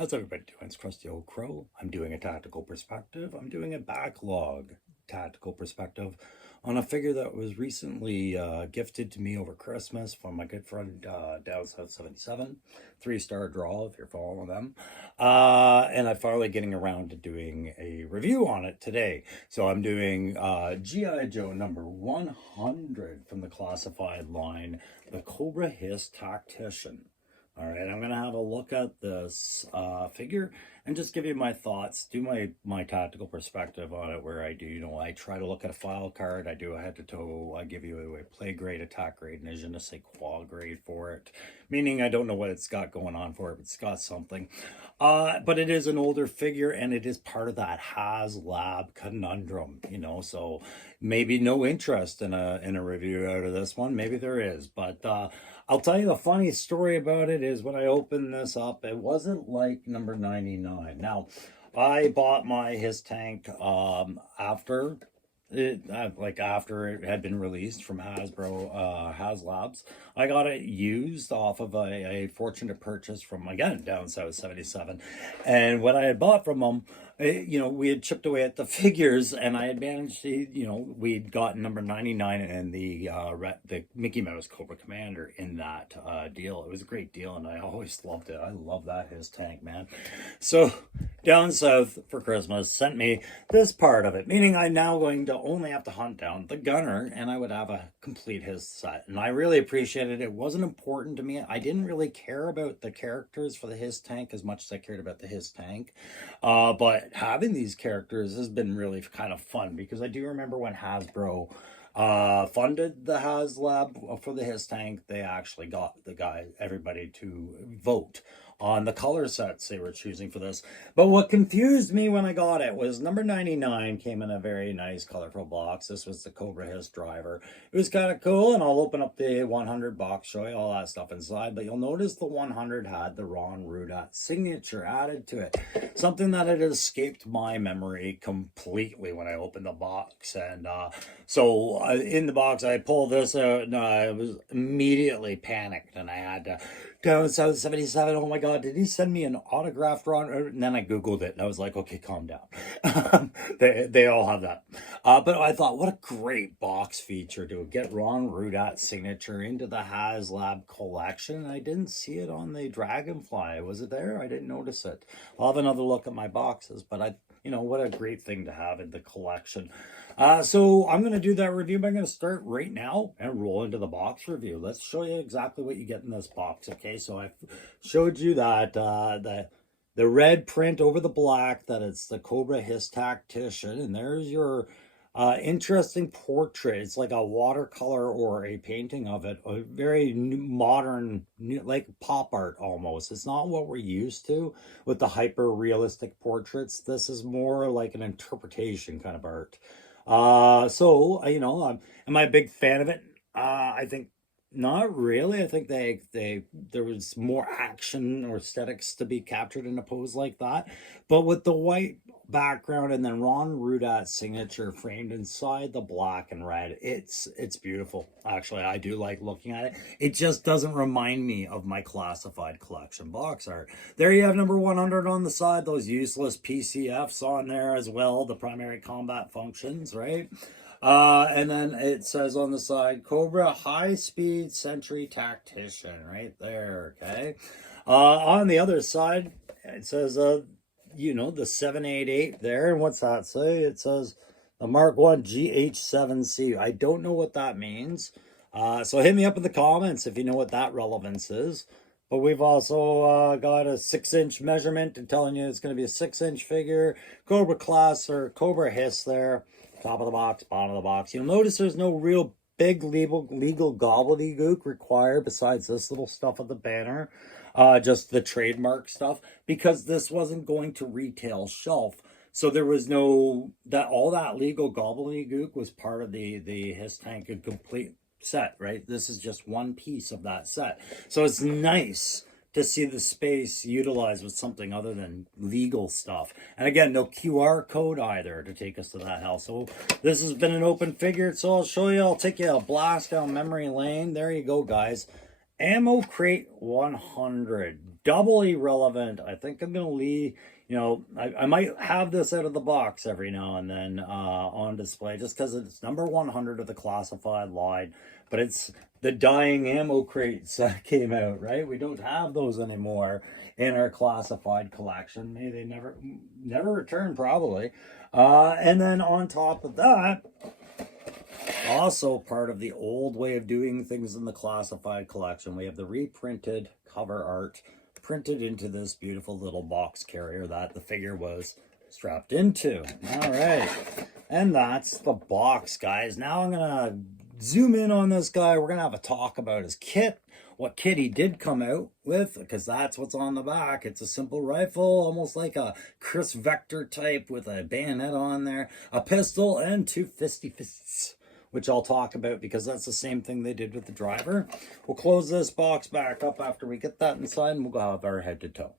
How's everybody doing? It's Krusty Old Crow. I'm doing a tactical perspective. I'm doing a backlog tactical perspective on a figure that was recently gifted to me over Christmas from my good friend Down South 77. 3-star draw if you're following them. And I'm finally getting around to doing a review on it today. So I'm doing G.I.Joe number 100 from the classified line, the Cobra HISS Tactician. All right, I'm going to have a look at this figure and just give you my thoughts, do my tactical perspective on it, where I do, I try to look at a file card, I do a head-to-toe, I give you a play grade, attack grade, and je ne sais quoi grade for it, meaning I don't know what it's got going on for it, but it's got something. But it is an older figure, and it is part of that Haslab conundrum, so maybe no interest in a review out of this one, maybe there is, but I'll tell you the funny story about it is when I opened this up, it wasn't like number 99. Now, I bought my HISS tank after it had been released from Haslabs. I got it used off of a fortunate purchase from, again, Down South 77. And what I had bought from them, we had chipped away at the figures, and I had managed to, we'd gotten number 99 and the Mickey Mouse Cobra Commander in that deal. It was a great deal, and I always loved it. I love that HISS tank, man. So Down South for Christmas sent me this part of it, meaning I'm now going to only have to hunt down the gunner, and I would have a complete HISS set. And I really appreciated it. It wasn't important to me. I didn't really care about the characters for the HISS tank as much as I cared about the HISS tank. But having these characters has been really kind of fun, because I do remember when Hasbro funded the Haslab for the HISS tank, they actually got everybody to vote on the color sets they were choosing for this. But what confused me when I got it was number 99 came in a very nice colorful box. This was the Cobra HISS driver. It was kind of cool, and I'll open up the 100 box, show you all that stuff inside, but you'll notice the 100 had the Ron Rudat signature added to it. Something that had escaped my memory completely when I opened the box. And so in the box, I pulled this out, and I was immediately panicked, and I had to Down South 77. Oh my God, did he send me an autographed Ron? And then I Googled it, and I was like, okay, calm down. they all have that. But I thought, what a great box feature to get Ron Rudat's signature into the Haslab collection. I didn't see it on the Dragonfly. Was it there? I didn't notice it. I'll have another look at my boxes, but what a great thing to have in the collection. So I'm going to do that review, but I'm going to start right now and roll into the box review. Let's show you exactly what you get in this box, okay? So I showed you that the red print over the black, that it's the Cobra HISS Tactician, and there's your interesting portrait. It's like a watercolor or a painting of it, a very modern, like pop art almost. It's not what we're used to with the hyper realistic portraits. This is more like an interpretation kind of art. So am I a big fan of it? I think not really. I think there was more action or aesthetics to be captured in a pose like that. But with the white background and then Ron Rudat's signature framed inside the black and red, it's beautiful. Actually, I do like looking at it. It just doesn't remind me of my classified collection box art. There you have number 100 on the side, those useless PCFs on there as well, the primary combat functions, right? And then it says on the side, Cobra High-Speed Sentry Tactician, right there, okay? On the other side, it says, the 788 there, and what's that say? It says the Mark 1 GH7C. I don't know what that means. So hit me up in the comments if you know what that relevance is. But we've also got a 6-inch measurement and telling you it's going to be a 6-inch figure. Cobra class or Cobra HISS there. Top of the box, bottom of the box. You'll notice there's no real big legal gobbledygook required besides this little stuff at the banner. Just the trademark stuff, because this wasn't going to retail shelf. So there was no, all that legal gobbledygook was part of the HISS tank, a complete set, right? This is just one piece of that set. So it's nice to see the space utilized with something other than legal stuff. And again, no QR code either to take us to that hell. So this has been an open figure. So I'll show you, I'll take you a blast down memory lane. There you go, guys. Ammo crate 100, doubly relevant. I think I'm gonna leave. I might have this out of the box every now and then on display, just because it's number 100 of the classified line. But it's the dying ammo crates that came out, right? We don't have those anymore in our classified collection. Maybe they never return, probably. And then on top of that, also part of the old way of doing things in the classified collection, we have the reprinted cover art printed into this beautiful little box carrier that the figure was strapped into. All right, and that's the box, guys. Now I'm gonna zoom in on this guy. We're gonna have a talk about his kit, what kit he did come out with, because that's what's on the back. It's a simple rifle, almost like a Chris Vector type with a bayonet on there, a pistol, and two fisty fists, which I'll talk about because that's the same thing they did with the driver. We'll close this box back up after we get that inside, and we'll have our head to toe.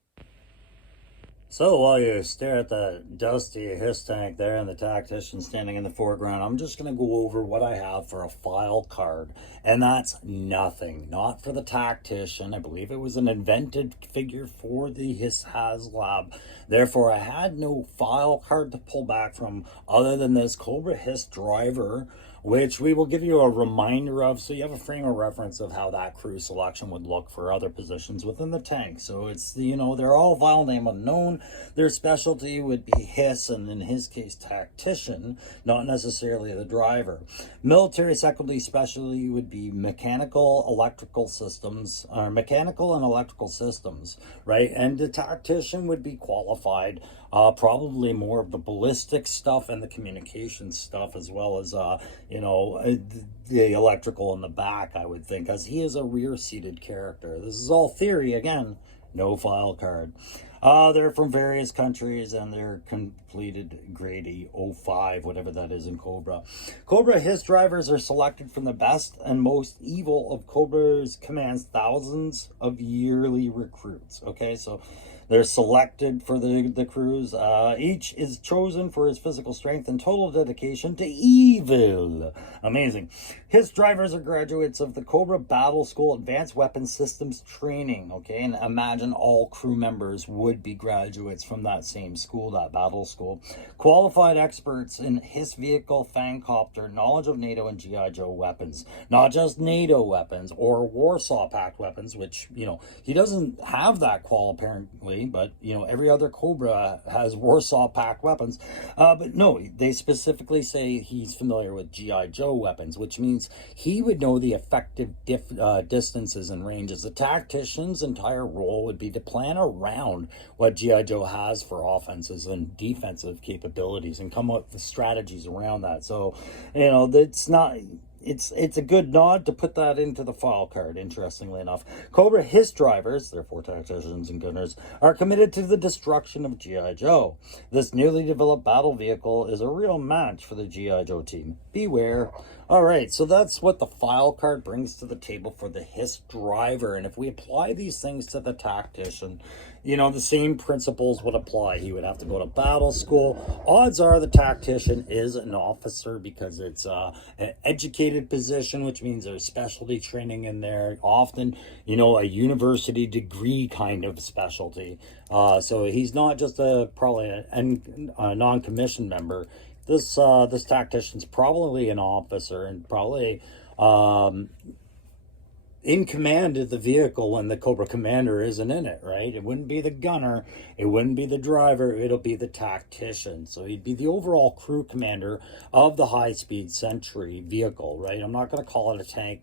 So while you stare at the dusty HISS tank there and the tactician standing in the foreground, I'm just going to go over what I have for a file card. And that's nothing. Not for the tactician. I believe it was an invented figure for the HISS Haslab. Therefore, I had no file card to pull back from other than this Cobra HISS driver, which we will give you a reminder of, so you have a frame of reference of how that crew selection would look for other positions within the tank. So it's, they're all file name unknown. Their specialty would be HISS, and in his case, tactician, not necessarily the driver. Military secondary specialty would be mechanical, electrical systems, or mechanical and electrical systems, right? And the tactician would be qualified, probably more of the ballistic stuff and the communication stuff, as well as, the electrical in the back, I would think, as he is a rear-seated character. This is all theory, again, no file card. They're from various countries, and they're completed grade 05, whatever that is in Cobra. Cobra HISS drivers are selected from the best and most evil of Cobra's commands thousands of yearly recruits. Okay, so they're selected for the crews. Each is chosen for his physical strength and total dedication to evil. Amazing. HISS drivers are graduates of the Cobra Battle School Advanced Weapons Systems Training. Okay, and imagine all crew members would be graduates from that same school, that battle school. Qualified experts in HISS vehicle, fan copter, knowledge of NATO and G.I.Joe weapons. Not just NATO weapons or Warsaw Pact weapons, which, he doesn't have that qual apparently, but every other Cobra has Warsaw Pact weapons. But no, they specifically say he's familiar with G.I.Joe weapons, which means he would know the effective distances and ranges. The tactician's entire role would be to plan around what G.I.Joe has for offenses and defensive capabilities and come up with strategies around that. So, it's not... It's a good nod to put that into the file card, interestingly enough. Cobra HISS drivers, therefore tacticians and gunners, are committed to the destruction of G.I. Joe. This newly developed battle vehicle is a real match for the G.I. Joe team. Beware. All right, so that's what the file card brings to the table for the HISS driver. And if we apply these things to the tactician, the same principles would apply. He would have to go to battle school. Odds are the tactician is an officer because it's an educated position, which means there's specialty training in there. Often, a university degree kind of specialty. So he's not just probably a non-commissioned member. This tactician's probably an officer and probably in command of the vehicle when the Cobra commander isn't in it, right? It wouldn't be the gunner, it wouldn't be the driver, it'll be the tactician. So he'd be the overall crew commander of the high-speed Sentry vehicle, right? I'm not going to call it a tank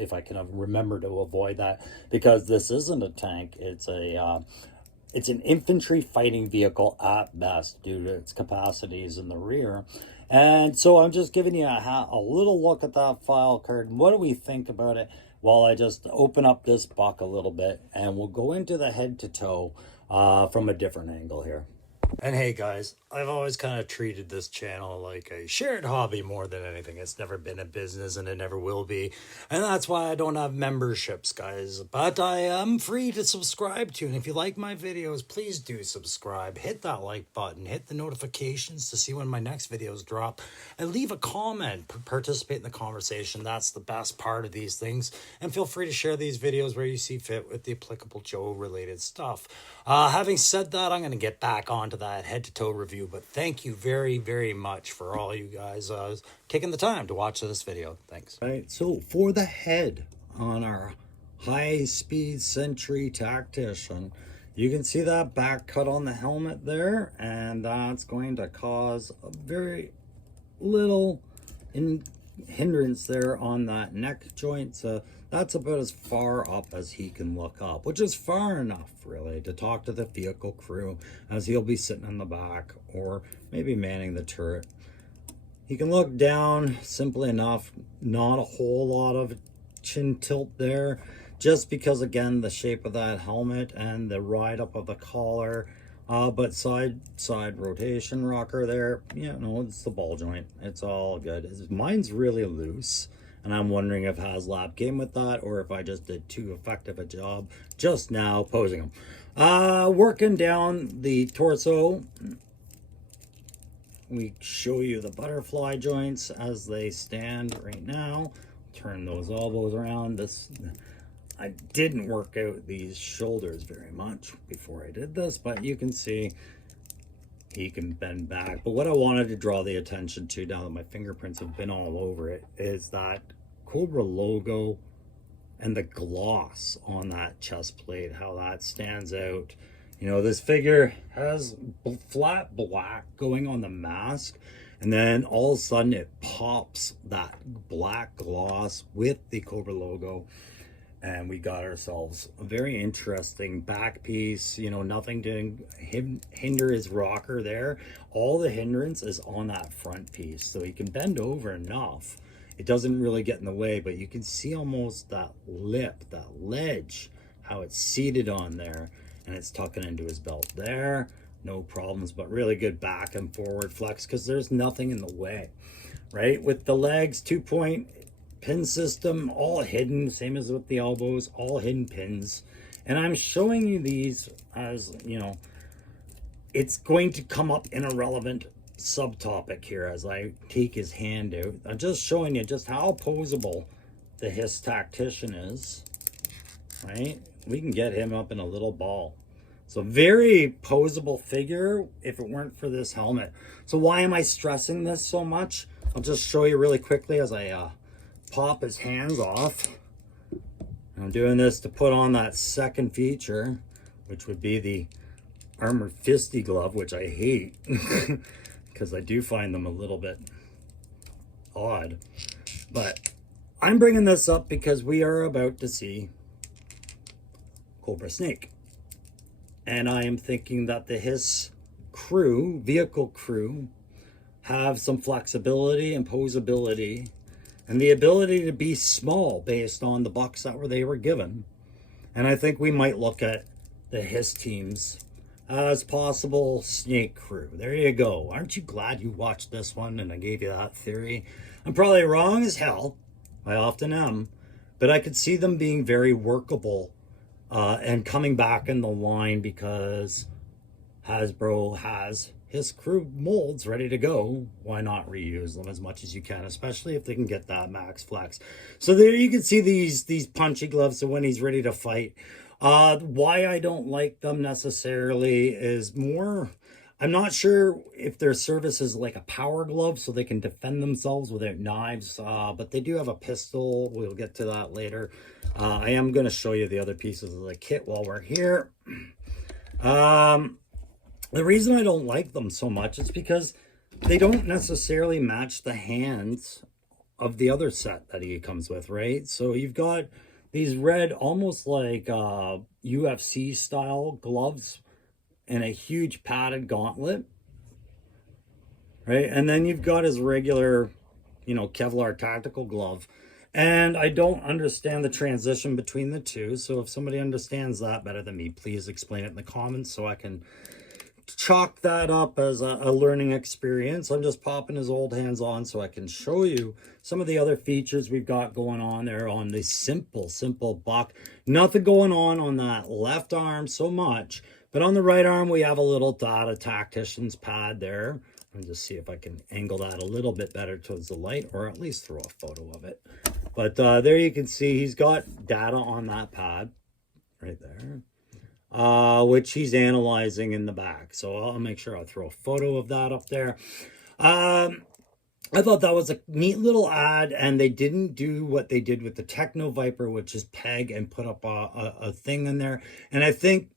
if I can remember to avoid that, because this isn't a tank. It's an infantry fighting vehicle at best due to its capacities in the rear. And so I'm just giving you a little look at that file card. What do we think about it? While I just open up this buck a little bit, and we'll go into the head to toe from a different angle here. And hey guys, I've always kind of treated this channel like a shared hobby more than anything. It's never been a business and it never will be. And that's why I don't have memberships, guys. But I am free to subscribe to. And if you like my videos, please do subscribe. Hit that like button. Hit the notifications to see when my next videos drop. And leave a comment. Participate in the conversation. That's the best part of these things. And feel free to share these videos where you see fit with the applicable Joe related stuff. Having said that, I'm going to get back onto that head-to-toe review, but thank you very, very much for all you guys taking the time to watch this video. Thanks. All right, so for the head on our high-speed Sentry Tactician, you can see that back cut on the helmet there, and that's going to cause a very little hindrance there on that neck joint. So that's about as far up as he can look up, which is far enough really to talk to the vehicle crew as he'll be sitting in the back or maybe manning the turret. He can look down simply enough, not a whole lot of chin tilt there, just because again the shape of that helmet and the ride up of the collar. But side rotation rocker there, you know, it's the ball joint. It's all good. Mine's really loose, and I'm wondering if Haslab came with that or if I just did too effective a job just now posing them. Working down the torso, we show you the butterfly joints as they stand right now. Turn those elbows around. I didn't work out these shoulders very much before I did this, but you can see he can bend back. But what I wanted to draw the attention to, now that my fingerprints have been all over it, is that Cobra logo and the gloss on that chest plate, how that stands out. You know, this figure has flat black going on the mask, and then all of a sudden it pops that black gloss with the Cobra logo. And we got ourselves a very interesting back piece. You know, nothing to hinder his rocker there. All the hindrance is on that front piece, so he can bend over enough. It doesn't really get in the way, but you can see almost that lip, that ledge, how it's seated on there, and it's tucking into his belt there. No problems, but really good back and forward flex because there's nothing in the way, right? With the legs, 2-point pin system, all hidden, same as with the elbows, all hidden pins. And I'm showing you these as, you know, it's going to come up in a relevant subtopic here as I take his hand out. I'm just showing you just how posable the HISS Tactician is, right? We can get him up in a little ball. So very posable figure if it weren't for this helmet. So why am I stressing this so much? I'll just show you really quickly as I pop his hands off. I'm doing this to put on that second feature, which would be the armored fisty glove, which I hate because I do find them a little bit odd. But I'm bringing this up because we are about to see Cobra Snake. And I am thinking that the HISS crew, vehicle crew, have some flexibility and posability and the ability to be small based on the bucks that they were given. And I think we might look at the HISS teams as possible Snake crew. There you go. Aren't you glad you watched this one and I gave you that theory? I'm probably wrong as hell. I often am. But I could see them being very workable and coming back in the line because Hasbro has his crew molds ready to go. Why not reuse them as much as you can, especially if they can get that max flex. So there you can see these punchy gloves. So when he's ready to fight, why I don't like them necessarily is more, I'm not sure if their service is like a power glove so they can defend themselves without knives, but they do have a pistol. We'll get to that later. I am going to show you the other pieces of the kit while we're here. The reason I don't like them so much is because they don't necessarily match the hands of the other set that he comes with, right? So you've got these red, almost like UFC style gloves and a huge padded gauntlet, right? And then you've got his regular, you know, Kevlar tactical glove. And I don't understand the transition between the two. So if somebody understands that better than me, please explain it in the comments so I can chalk that up as a learning experience. I'm just popping his old hands on so I can show you some of the other features we've got going on there on the simple buck. Nothing going on that left arm so much, but on the right arm we have a little data tactician's pad there. Let me just see if I can angle that a little bit better towards the light, or at least throw a photo of it. But there you can see he's got data on that pad right there, which he's analyzing in the back. So I'll make sure I throw a photo of that up there. I thought that was a neat little ad, and they didn't do what they did with the Techno Viper, which is peg and put up a thing in there. And I think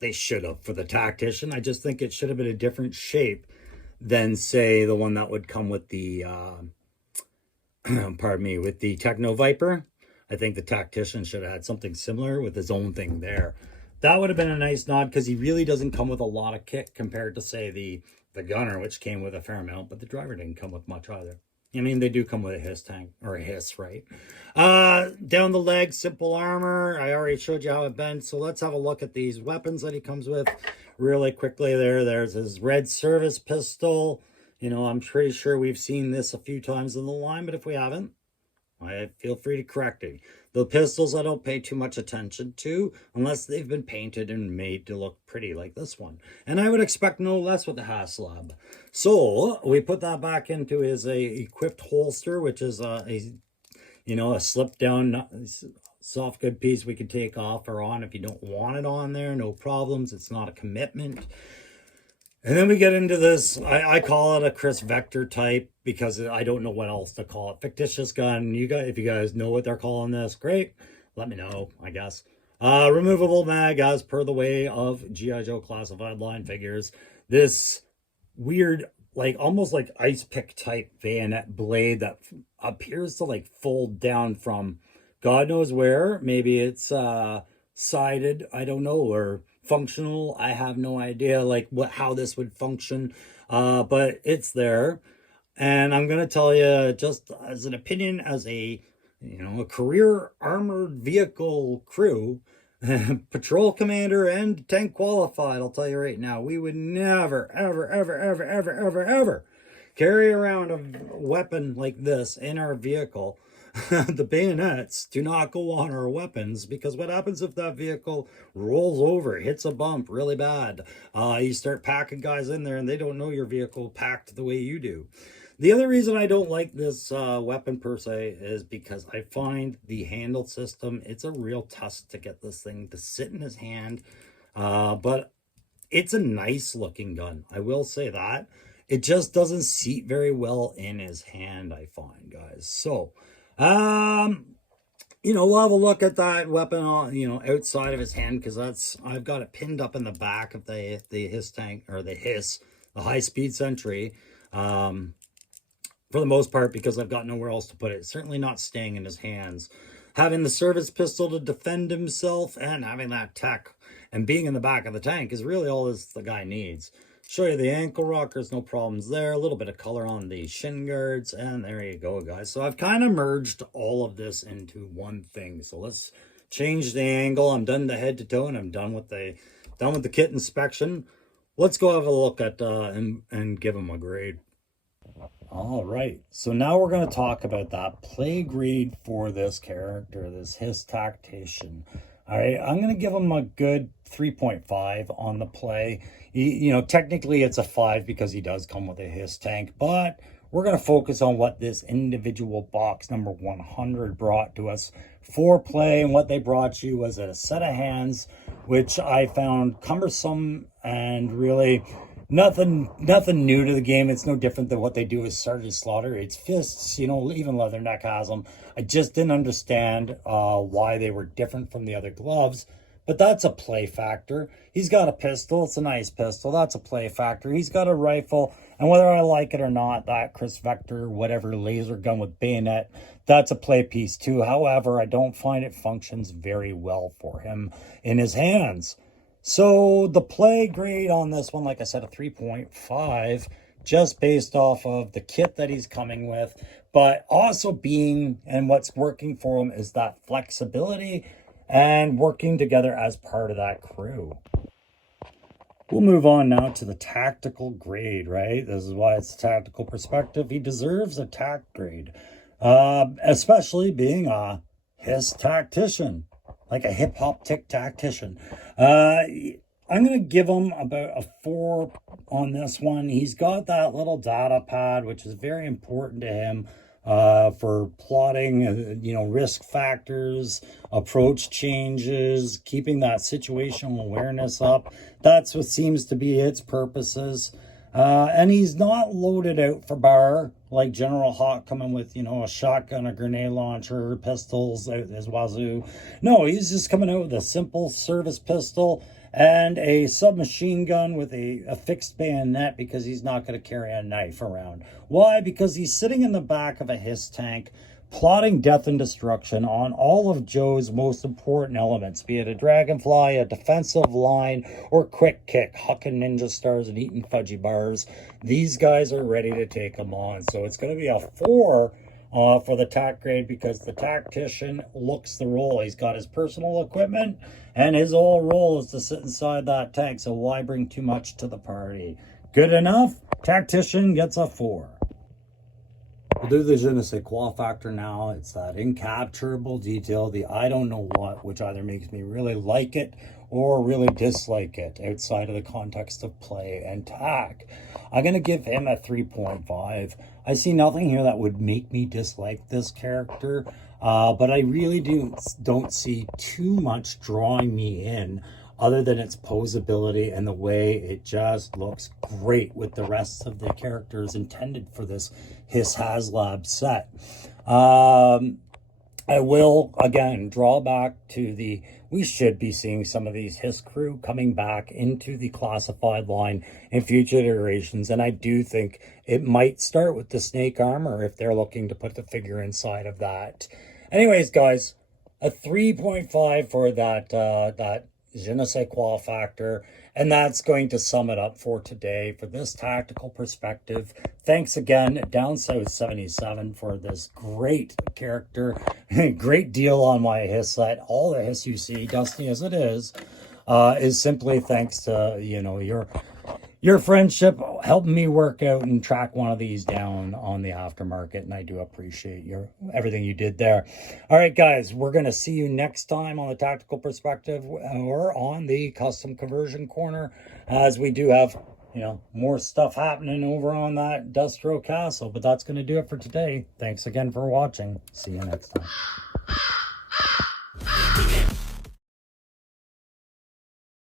they should have for the Tactician. I just think it should have been a different shape than, say, the one that would come with the, pardon me, with the Techno Viper. I think the Tactician should have had something similar with his own thing there. That would have been a nice nod, because he really doesn't come with a lot of kit compared to, say, the Gunner, which came with a fair amount, but the Driver didn't come with much either. I mean, they do come with a HISS tank, or a HISS, right? Down the leg, simple armor. I already showed you how it bends, so let's have a look at these weapons that he comes with really quickly there. There's his red service pistol. You know, I'm pretty sure we've seen this a few times in the line, but if we haven't, I feel free to correct me. The pistols I don't pay too much attention to unless they've been painted and made to look pretty like this one. And I would expect no less with the Haslab. So we put that back into his equipped holster, which is a slip down soft good piece we can take off or on if you don't want it on there. No problems. It's not a commitment. And then we get into this, I call it a Chris Vector type, because I don't know what else to call it. Fictitious gun. You guys, if you guys know what they're calling this, great. Let me know, I guess. Removable mag, as per the way of G.I.Joe classified line figures. This weird, like almost like ice pick type bayonet blade that appears to like fold down from God knows where. Maybe it's sided, I don't know, or functional. I have no idea like how this would function, but it's there. And I'm gonna tell you, just as an opinion, as a a career armored vehicle crew, patrol commander and tank qualified, I'll tell you right now, we would never ever carry around a weapon like this in our vehicle. The bayonets do not go on our weapons, because what happens if that vehicle rolls over, hits a bump really bad? You start packing guys in there and they don't know your vehicle packed the way you do. The other reason I don't like this weapon per se is because I find the handle system, it's a real test to get this thing to sit in his hand. But it's a nice looking gun, I will say that. It just doesn't seat very well in his hand, I find, guys. So we'll have a look at that weapon on, outside of his hand, because I've got it pinned up in the back of the HISS tank, or the HISS, the high speed sentry, for the most part, because I've got nowhere else to put it. It's certainly not staying in his hands. Having the service pistol to defend himself, and having that tech and being in the back of the tank is really all the guy needs. Show you the ankle rockers, no problems there. A little bit of color on the shin guards, and there you go, guys. So I've kind of merged all of this into one thing. So let's change the angle. I'm done the head to toe, and I'm done with the kit inspection. Let's go have a look at and give him a grade. All right, so now we're going to talk about that play grade for this character, this HISS Tactician. All right, I'm going to give him a good 3.5 on the play. Technically it's a 5 because he does come with a HISS tank, but we're going to focus on what this individual box number 100 brought to us for play. And what they brought you was a set of hands, which I found cumbersome and really nothing new to the game. It's no different than what they do with Sergeant Slaughter. It's fists, even Leatherneck has them. I just didn't understand why they were different from the other gloves. But that's a play factor. He's got a pistol. It's a nice pistol. That's a play factor. He's got a rifle. And whether I like it or not, that Chris Vector, whatever, laser gun with bayonet, that's a play piece too. However, I don't find it functions very well for him in his hands. So the play grade on this one, like I said, a 3.5, just based off of the kit that he's coming with. But also and what's working for him is that flexibility and working together as part of that crew. We'll move on now to the tactical grade, right? This is why it's a tactical perspective. He deserves a tact grade, especially being a HISS tactician, like a hip-hop tick tactician. I'm going to give him about a 4 on this one. He's got that little data pad, which is very important to him for plotting, risk factors, approach changes, keeping that situational awareness up. That's what seems to be its purposes. And he's not loaded out for bar like General Hawk coming with, a shotgun, a grenade launcher, pistols out his wazoo. No, he's just coming out with a simple service pistol and a submachine gun with a fixed bayonet because he's not going to carry a knife around. Why? Because he's sitting in the back of a HISS tank plotting death and destruction on all of Joe's most important elements, be it a dragonfly, a defensive line, or quick kick, hucking ninja stars and eating fudgy bars. These guys are ready to take them on. So it's going to be a 4 for the tact grade because the tactician looks the role. He's got his personal equipment and his whole role is to sit inside that tank. So why bring too much to the party? Good enough? Tactician gets a 4. We'll do the je ne sais quoi factor now. It's that incapturable detail, the I don't know what, which either makes me really like it or really dislike it outside of the context of play and tack. I'm going to give him a 3.5. I see nothing here that would make me dislike this character, but I really don't see too much drawing me in other than its posability and the way it just looks great with the rest of the characters intended for this HISS Haslab set. I will, again, draw back to we should be seeing some of these HISS crew coming back into the classified line in future iterations, and I do think it might start with the snake armor if they're looking to put the figure inside of that. Anyways, guys, a 3.5 for that je ne sais quoi factor, and that's going to sum it up for today for this tactical perspective. Thanks again, Down South 77, for this great character. Great deal on my HISS set. All the HISS you see, dusty as it is simply thanks to your friendship helping me work out and track one of these down on the aftermarket, and I do appreciate everything you did there. All right, guys, we're going to see you next time on the Tactical Perspective or on the Custom Conversion Corner, as we do have more stuff happening over on that Dustro Castle. But that's going to do it for today. Thanks again for watching. See you next time.